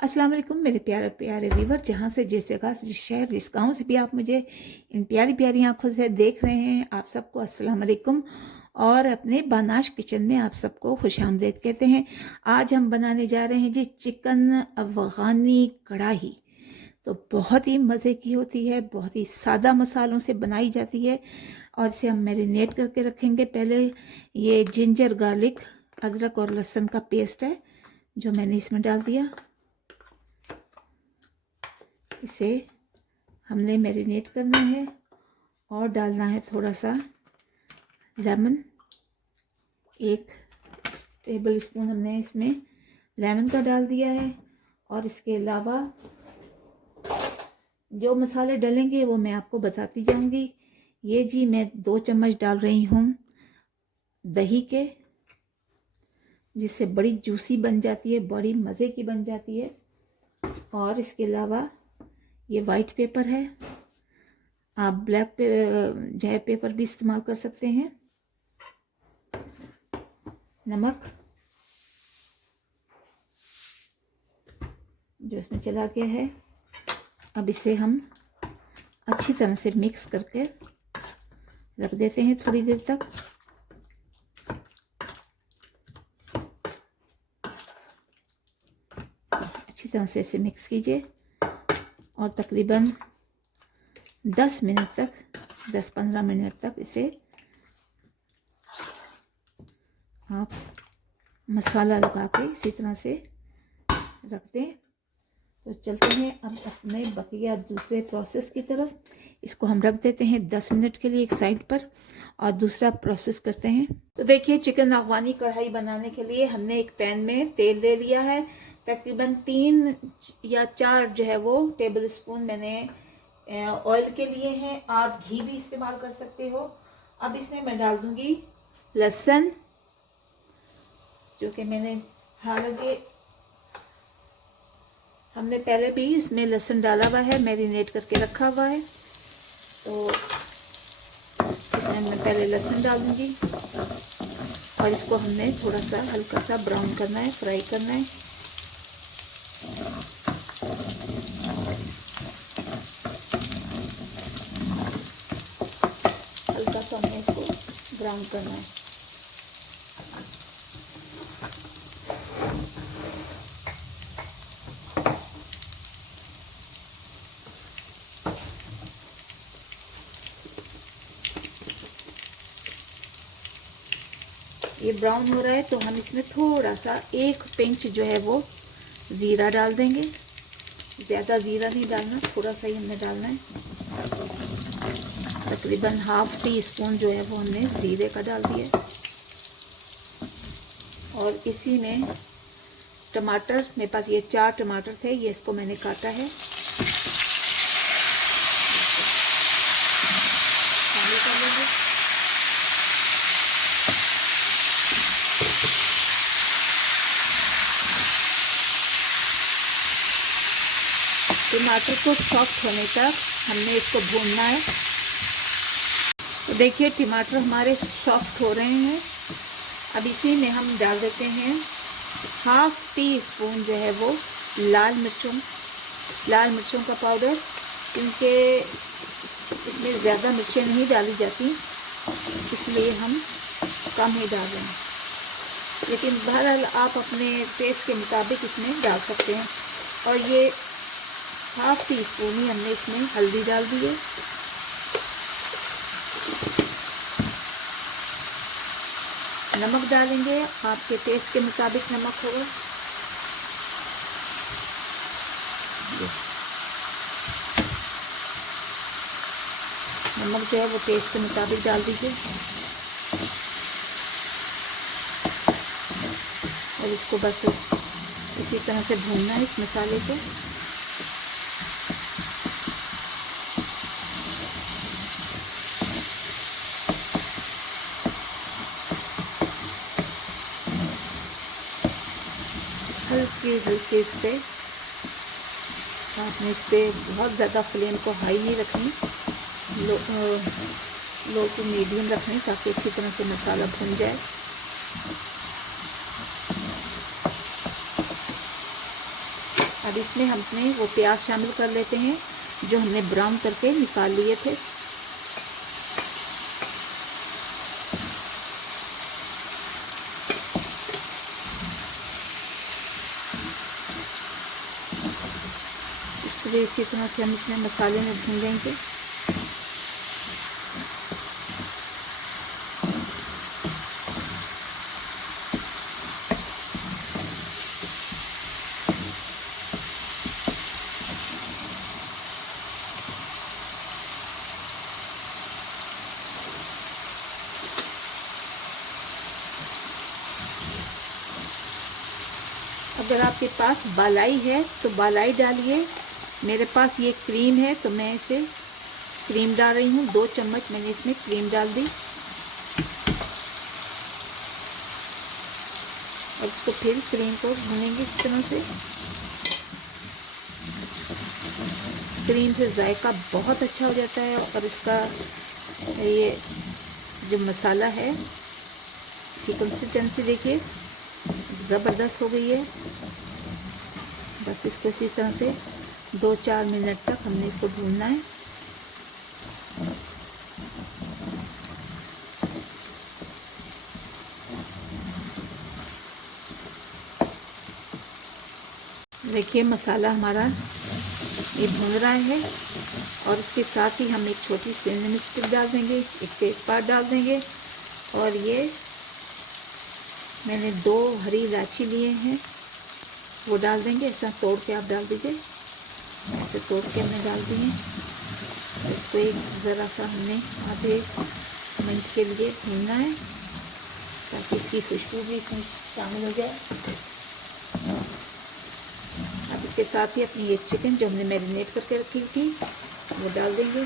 अस्सलाम वालेकुम मेरे प्यारे प्यारे व्यूवर, जहाँ से, जिस जगह से, जिस शहर, जिस गांव से भी आप मुझे इन प्यारी प्यारी आंखों से देख रहे हैं, आप सबको अस्सलाम वालेकुम। और अपने बानाश किचन में आप सबको खुशामदीद कहते हैं। आज हम बनाने जा रहे हैं जी चिकन अफ़गानी कढ़ाई। तो बहुत ही मज़े की होती है, बहुत ही सादा मसालों से बनाई जाती है और इसे हम मैरिनेट करके रखेंगे। पहले ये जिंजर गार्लिक, अदरक और लहसुन का पेस्ट है जो मैंने इसमें डाल दिया। इसे हमने मैरिनेट करना है और डालना है थोड़ा सा लेमन। 1 टेबल स्पून हमने इसमें लेमन का डाल दिया है। और इसके अलावा जो मसाले डलेंगे वो मैं आपको बताती जाऊंगी। ये जी मैं 2 चम्मच डाल रही हूँ दही के, जिससे बड़ी जूसी बन जाती है, बड़ी मज़े की बन जाती है। और इसके अलावा ये वाइट पेपर है, आप ब्लैक जय पेपर भी इस्तेमाल कर सकते हैं। नमक जो इसमें चला गया है। अब इसे हम अच्छी तरह से मिक्स करके रख देते हैं थोड़ी देर तक। अच्छी तरह से इसे मिक्स कीजिए और तकरीबन 10-15 मिनट तक इसे आप मसाला लगा के इसी तरह से रख दें। तो चलते हैं अब अपने बकिया दूसरे प्रोसेस की तरफ। इसको हम रख देते हैं 10 मिनट के लिए एक साइड पर और दूसरा प्रोसेस करते हैं। तो देखिए, चिकन अफ़गानी कढ़ाई बनाने के लिए हमने एक पैन में तेल ले लिया है। तकरीबन 3 या 4 जो है वो टेबल स्पून मैंने ऑयल के लिए हैं। आप घी भी इस्तेमाल कर सकते हो। अब इसमें मैं डाल दूंगी लहसुन, जो कि मैंने, हालांकि हमने पहले भी इसमें लहसुन डाला हुआ है, मैरिनेट करके रखा हुआ है। तो इसमें मैं पहले लहसुन डाल दूंगी और इसको हमने थोड़ा सा हल्का सा ब्राउन करना है, फ्राई करना है। हल्का सा हमने इसको ब्राउन करना है। ये ब्राउन हो रहा है तो हम इसमें थोड़ा सा 1 पिंच जो है वो ज़ीरा डाल देंगे। ज़्यादा ज़ीरा नहीं डालना, थोड़ा सा ही हमने डालना है। तकरीबन ½ टीस्पून जो है वो हमने ज़ीरे का डाल दिया। और इसी में टमाटर, मेरे पास ये 4 टमाटर थे, ये इसको मैंने काटा है। शामिल कर लेंगे। टमाटर को सॉफ्ट होने तक हमने इसको भूनना है। तो देखिए, टमाटर हमारे सॉफ्ट हो रहे हैं। अब इसी में हम डाल देते हैं ½ टीस्पून जो है वो लाल मिर्चों का पाउडर, क्योंकि इसमें ज़्यादा मिर्चें नहीं डाली जाती, इसलिए हम कम ही डाल रहे हैं। लेकिन बहरहाल आप अपने टेस्ट के मुताबिक इसमें डाल सकते हैं। और ये ½ टीस्पून ही हमने इसमें हल्दी डाल दी है। नमक डालेंगे, आपके टेस्ट के मुताबिक नमक होगा। नमक जो है वो टेस्ट के मुताबिक डाल दीजिए और इसको बस इसी तरह से भूनना है, इस मसाले को। हल्के इस पर आपने, इस पर बहुत ज़्यादा फ्लेम को हाई नहीं रखनी, लो टू मीडियम रखनी, ताकि अच्छी तरह से मसाला भुन जाए। अब इसमें हमने वो प्याज शामिल कर लेते हैं जो हमने ब्राउन करके निकाल लिए थे। इसलिए अच्छी तरह से हम इसमें मसाले में भून लेंगे। अगर आपके पास बालाई है तो बालाई डालिए। मेरे पास ये क्रीम है तो मैं इसे क्रीम डाल रही हूँ। 2 चम्मच मैंने इसमें क्रीम डाल दी और इसको फिर क्रीम को भूनेंगे इस तरह से। क्रीम से जायका बहुत अच्छा हो जाता है और इसका ये जो मसाला है इसकी कंसिस्टेंसी देखिए ज़बरदस्त हो गई है। बस इसको इसी तरह से 2-4 मिनट तक हमने इसको भूनना है। देखिए मसाला हमारा ये भून रहा है और इसके साथ ही हम एक छोटी सिनेमन स्टिक डाल देंगे, एक तेज़पात डाल देंगे और ये मैंने 2 हरी इलायची लिए हैं वो डाल देंगे। ऐसा तोड़ के आप डाल दीजिए, ऐसे तोड़ के हमने डाल दिए। इसको एक ज़रा सा हमने आधे मिनट के लिए भूनना है ताकि इसकी खुशबू भी इसमें शामिल हो जाए। अब इसके साथ ही अपनी ये चिकन जो हमने मैरिनेट करके रखी थी वो डाल देंगे।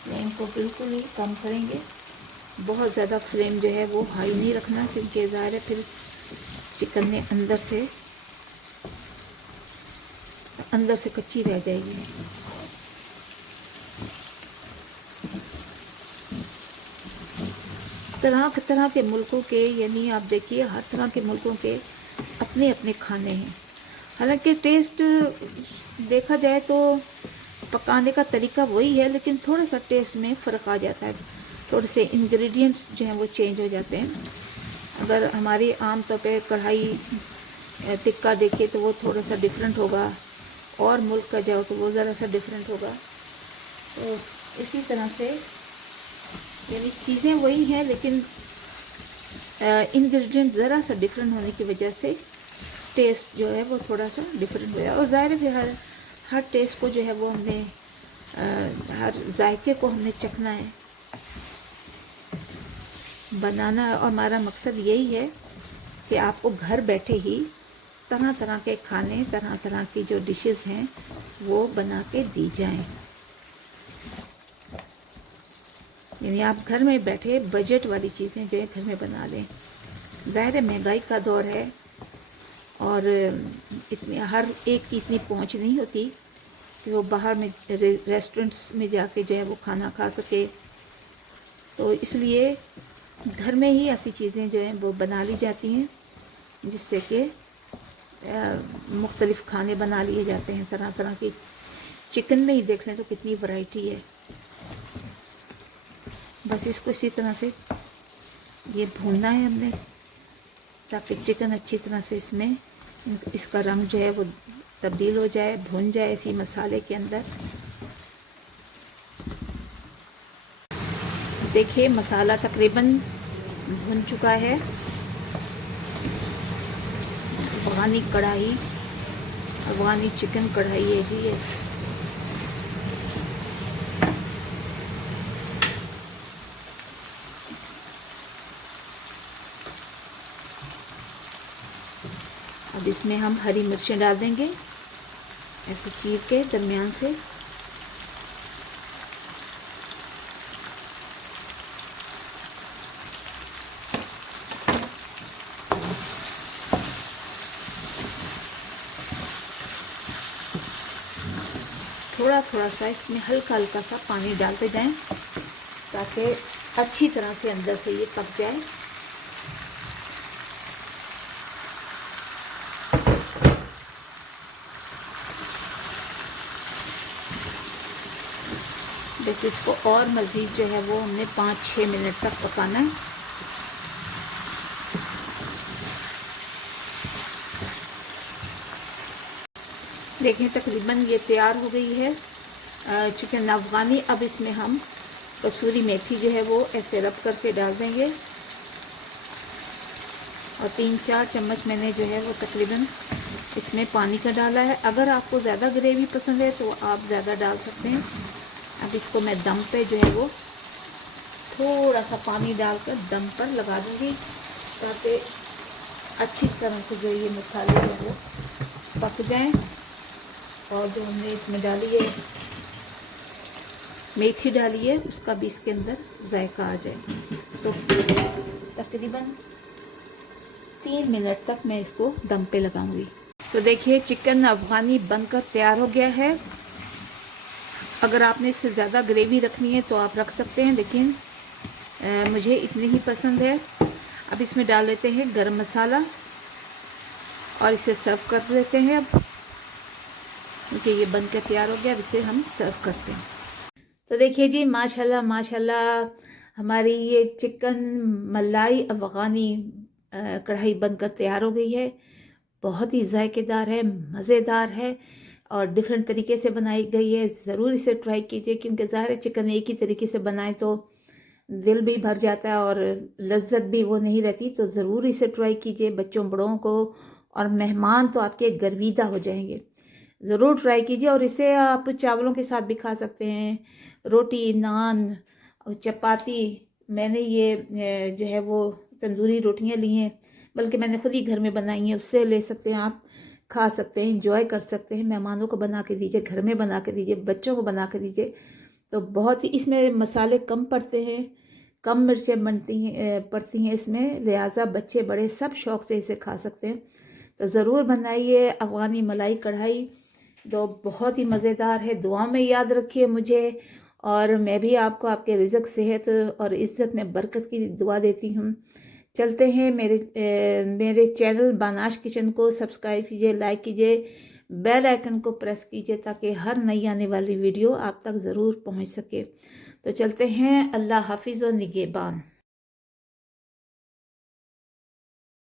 फ्लेम को बिल्कुल ही कम करेंगे। बहुत ज़्यादा फ्लेम जो है वो हाई नहीं रखना क्योंकि ज़ाहिर है फिर चिकन में अंदर से कच्ची रह जाएगी। तरह के मुल्कों के यानी आप देखिए हर तरह के मुल्कों के अपने अपने खाने हैं। हालांकि टेस्ट देखा जाए तो पकाने का तरीका वही है लेकिन थोड़ा सा टेस्ट में फ़र्क आ जाता है। थोड़े से इंग्रेडिएंट्स जो हैं वो चेंज हो जाते हैं। अगर हमारी आम तौर पे कढ़ाई टिक्का देखिए तो वो थोड़ा सा डिफरेंट होगा और मुल्क का जाओ तो वो ज़रा सा डिफरेंट होगा। तो इसी तरह से यानी चीज़ें वही हैं लेकिन इंग्रेडिएंट ज़रा सा डिफरेंट होने की वजह से टेस्ट जो है वो थोड़ा सा डिफरेंट हो जाए। और ज़ाहिर है फिर हर टेस्ट को जो है वो हमने हर जायके को हमने चखना है, बनाना है। और हमारा मकसद यही है कि आपको घर बैठे ही तरह तरह के खाने, तरह तरह की जो डिशेस हैं वो बना के दी जाएं। यानी आप घर में बैठे बजट वाली चीज़ें जो है घर में बना लें। ज़ाहिर है महंगाई का दौर है और इतनी हर एक की इतनी पहुंच नहीं होती कि वो बाहर में रेस्टोरेंट्स में जाके जो है वो खाना खा सके। तो इसलिए घर में ही ऐसी चीज़ें जो हैं वो बना ली जाती हैं जिससे कि मुख्तलिफ़ खाने बना लिए जाते हैं। तरह तरह की चिकन में ही देख लें तो कितनी वैरायटी है। बस इसको इसी तरह से ये भूनना है हमने ताकि चिकन अच्छी तरह से इसमें इसका रंग जो है वो तब्दील हो जाए, भुन जाए इसी मसाले के अंदर। देखिए मसाला तकरीबन भुन चुका है। अफ़गानी कढ़ाई, अफ़गानी चिकन कढ़ाई है जी ये। अब इसमें हम हरी मिर्चें डाल देंगे ऐसे चीर के दरमियान से। थोड़ा थोड़ा सा इसमें हल्का हल्का सा पानी डालते जाएं ताकि अच्छी तरह से अंदर से ये पक जाए। बस इसको और मज़ीद जो है वो हमने 5-6 मिनट तक पकाना है। देखें तकरीबन ये तैयार हो गई है चिकन अफ़गानी। अब इसमें हम कसूरी मेथी जो है वो ऐसे रब करके डाल देंगे और 3-4 चम्मच मैंने जो है वो तकरीबन इसमें पानी का डाला है। अगर आपको ज़्यादा ग्रेवी पसंद है तो आप ज़्यादा डाल सकते हैं। अब इसको मैं दम पे जो है वो थोड़ा सा पानी डालकर दम पर लगा दूंगी ताकि अच्छी तरह से जो ये मसाले जो है वो पक जाएं। और जो हमने इसमें डाली है मेथी डाली है उसका भी इसके अंदर जायका आ जाए। तो तकरीबन 3 मिनट तक मैं इसको दम पे लगाऊंगी। तो देखिए चिकन अफ़गानी बनकर तैयार हो गया है। अगर आपने इससे ज़्यादा ग्रेवी रखनी है तो आप रख सकते हैं, लेकिन मुझे इतनी ही पसंद है। अब इसमें डाल लेते हैं गरम मसाला और इसे सर्व कर देते हैं। अब क्योंकि ये बनकर तैयार हो गया, अब इसे हम सर्व करते हैं। तो देखिए जी माशाल्लाह माशाल्लाह हमारी ये चिकन मलाई अफ़गानी कढ़ाई बनकर तैयार हो गई है। बहुत ही जायकेदार है, मज़ेदार है और डिफरेंट तरीके से बनाई गई है। ज़रूर इसे ट्राई कीजिए क्योंकि ज़ाहिर है चिकन एक ही तरीके से बनाए तो दिल भी भर जाता है और लज्जत भी वो नहीं रहती। तो ज़रूर इसे ट्राई कीजिए बच्चों बड़ों को, और मेहमान तो आपके गर्विदा हो जाएंगे। ज़रूर ट्राई कीजिए और इसे आप चावलों के साथ भी खा सकते हैं, रोटी, नान और चपाती। मैंने ये जो है वो तंदूरी रोटियां ली हैं, बल्कि मैंने खुद ही घर में बनाई हैं, उससे ले सकते हैं आप, खा सकते हैं, इंजॉय कर सकते हैं। मेहमानों को बना के दीजिए, घर में बना के दीजिए, बच्चों को बना के दीजिए। तो बहुत ही इसमें मसाले कम पड़ते हैं, कम मिर्चें पड़ती हैं इसमें, लिहाजा बच्चे बड़े सब शौक़ से इसे खा सकते हैं। तो ज़रूर बनाइए अफ़गानी मलाई कढ़ाई, तो बहुत ही मज़ेदार है। दुआ में याद रखिए मुझे, और मैं भी आपको आपके रिज़्क़, सेहत और इज़्ज़त में बरकत की दुआ देती हूँ। चलते हैं मेरे चैनल बानाश किचन को सब्सक्राइब कीजिए, लाइक कीजिए, बेल आइकन को प्रेस कीजिए ताकि हर नई आने वाली वीडियो आप तक ज़रूर पहुँच सके। तो चलते हैं, अल्लाह हाफिज़ और निगहबान।